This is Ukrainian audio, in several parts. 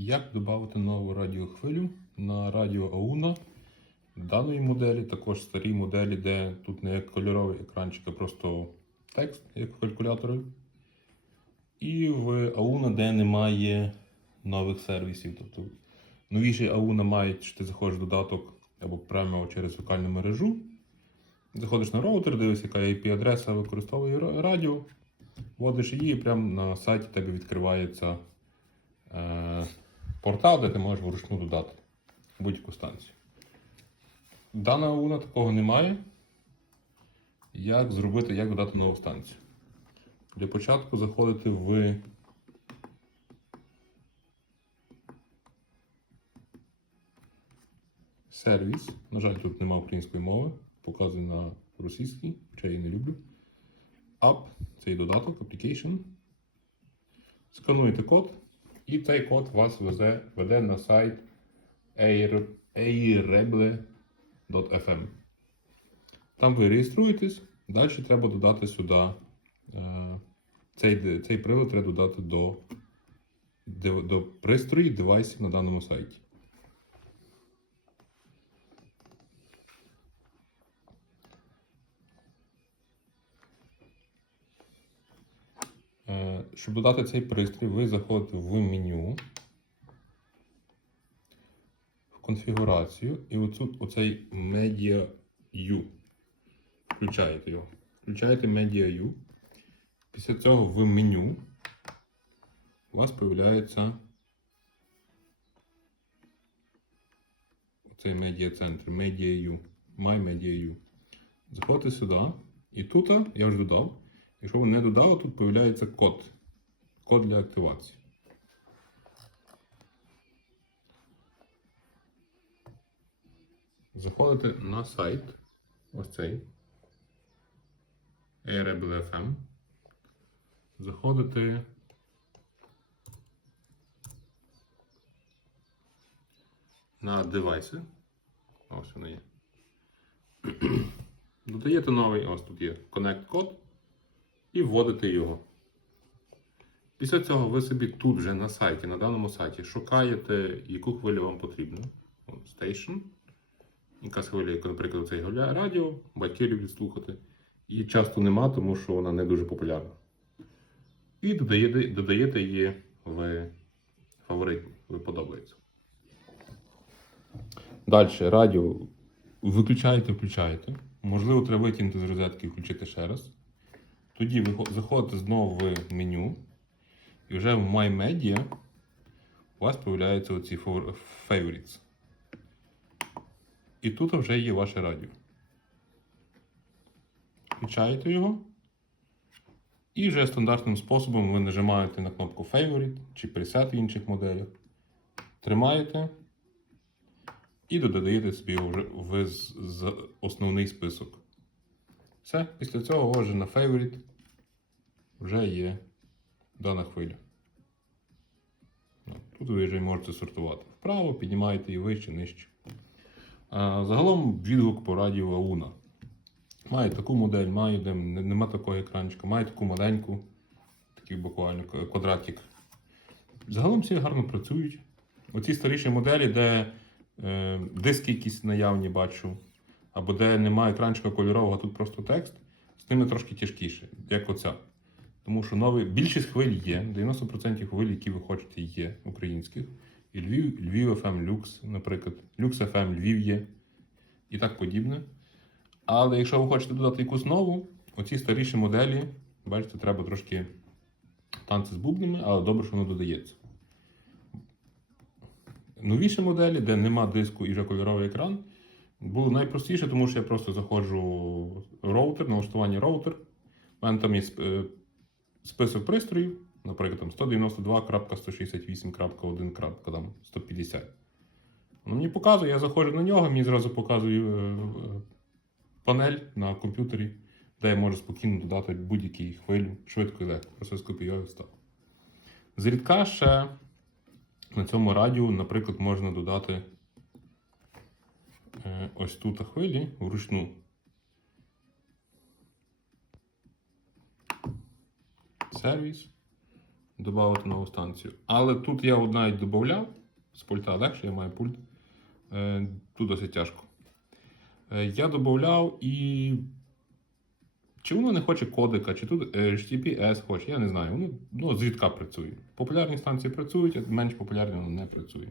Як додати нову радіохвилю на радіо Ауна даної моделі, також старі моделі, де тут не кольоровий екранчик, а просто текст, як в калькуляторі. І в Ауна, де немає нових сервісів. Тобто новіший Ауна має, що ти заходиш в додаток або прямо через локальну мережу. Заходиш на роутер, дивишся, яка IP-адреса використовує радіо, вводиш її і прямо на сайті тебе відкривається е, портал, де ти можеш вручну додати будь-яку станцію. Дана УНА такого немає. Як зробити, як додати нову станцію? Для початку заходити в сервіс. На жаль, тут немає української мови. Показую на російській, хоча я її не люблю. App, цей додаток, application. Скануєте код, і цей код вас везе, веде на сайт air- aireble.fm. Там ви реєструєтесь, далі треба додати сюди. е, Цей, цей прилад треба додати до, до, пристроїв, девайсів на даному сайті. Щоб додати цей пристрій, ви заходите в меню, в конфігурацію і оцю, оцей Media U. Включаєте його. Включаєте Media U. Після цього в меню у вас з'являється оцей Media центр, Media U. My Media U. Заходите сюди. І тут я вже додав. Якщо ви не додали, тут з'являється код. Код для активації. Заходите на сайт. Ось цей. AirAble.fm. Заходите. На девайси. Ось вони є. Додаєте новий, ось тут є Connect код і вводите його. Після цього ви собі тут вже на сайті, на даному сайті, шукаєте, яку хвилю вам потрібно. Station. Якась хвиля, як, наприклад, цей радіо, батьки люблять слухати. Її часто нема, тому що вона не дуже популярна. І додаєте, додаєте її в фаворитні, ви подобається. Далі радіо виключаєте, включаєте. Можливо, треба витягнути з розетки і включити ще раз. Тоді ви заходите знову в меню, і вже в My Media у вас з'являються оці favorites. І тут вже є ваше радіо. Включаєте його. І вже стандартним способом ви нажимаєте на кнопку Favorite чи Preset в інших моделях. Тримаєте і додаєте собі вже в основний список. Все, після цього вже на Favorite вже є дана хвиля. Тут ви вже можете сортувати. Вправо, піднімаєте її вище, нижче. Загалом відгук по радіо Ауна. Має таку модель, має, нема такого екранчика, має таку маленьку, такий буквально квадратик. Загалом всі гарно працюють. Оці старіші моделі, де е, диски якісь наявні бачу, або де немає екранчика кольорового, тут просто текст, з ними трошки тяжкіше, як оця. Тому що нові, більшість хвиль є, 90% хвиль, які ви хочете, є українських. І Львів, Львів FM Lux, наприклад, Lux FM Львів є і так подібне. Але якщо ви хочете додати якусь нову, оці старіші моделі, бачите, треба трошки танці з бубнами, але добре, що воно додається. Новіші моделі, де нема диску і вже кольоровий екран, було найпростіше, тому що я просто заходжу в роутер, налаштування роутер. У мене там є е, список пристроїв, наприклад, там 192.168.1.150. Воно мені показує, я заходжу на нього, мені зразу показує е, е, панель на комп'ютері, де я можу спокійно додати будь-який хвилю, швидко і легко. Просто скопіюю і встав. Зрідка ще на цьому радіо, наприклад, можна додати е, ось тут хвилі вручну. Сервіс. додати нову станцію. Але тут я навіть додавав з пульта легше, я маю пульт. Е, Тут досить тяжко. Е, Я додавав і. Чи воно не хоче кодека, чи тут е, HTTPS хоче, я не знаю. Воно ну, зрідка працює. Популярні станції працюють, а менш популярні воно не працює.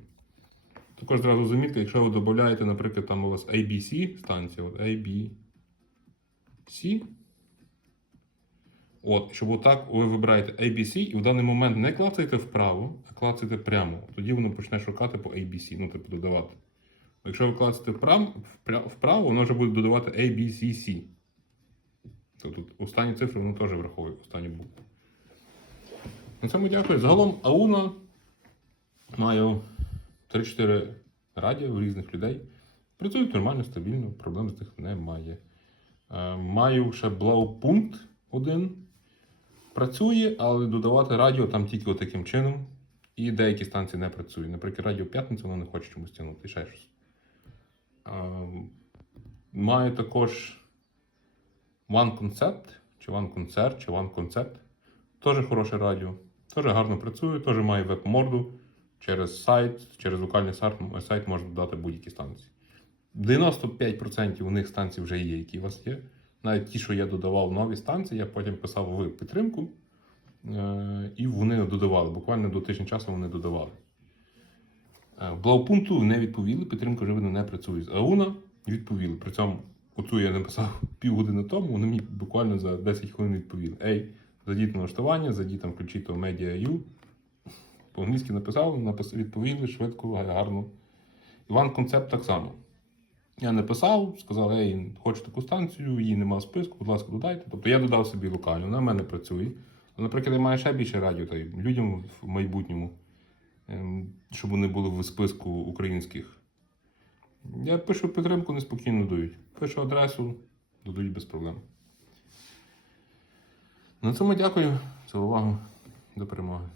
Також зразу замітьте, якщо ви додаєте, наприклад, там у вас ABC станція, от ABC. От, щоб отак ви вибираєте ABC і в даний момент не клацайте вправо, а клацайте прямо. Тоді воно почне шукати по ABC, ну, типу, додавати. Якщо ви клацаєте вправо, вправо, воно вже буде додавати ABCC. То тут останні цифри воно теж враховує, останню букву. На цьому дякую. Загалом Ауна маю 3-4 радіо різних людей. Працюють нормально, стабільно, проблем з них немає. Е, Маю ще Блаупункт один. Працює, але додавати радіо там тільки таким чином. І деякі станції не працюють. Наприклад, Радіо П'ятниця воно не хоче чомусь тягнути, і ще щось. Маю також One Concept, чи One Concert, чи One Concept. Теж хороше радіо. Теж гарно працює, теж має веб-морду. Через сайт, через локальний сайт можна додати будь-які станції. 95% у них станцій вже є, які у вас є. Навіть ті, що я додавав нові станції, я потім писав в підтримку, е, і вони додавали. Буквально до тижня часу вони додавали. Е, Блаупункту не відповіли, підтримка вже видно не працює. З Ауна відповіли. При цьому оцю я написав півгодини тому, вони мені буквально за 10 хвилин відповіли. Ей, зайдіть на налаштування, зайдіть там, включіть то Media.ua. По-англійськи написав, відповіли швидко, гарно. Іван Концепт так само. Я написав, сказав, ей, хочу таку станцію, її нема в списку, будь ласка, додайте. Тобто я додав собі локально, вона в мене працює. Наприклад, я маю ще більше радіо та людям в майбутньому, ем, щоб вони були в списку українських. Я пишу підтримку, неспокійно дають. Пишу адресу, додають без проблем. На цьому дякую за увагу. До перемоги.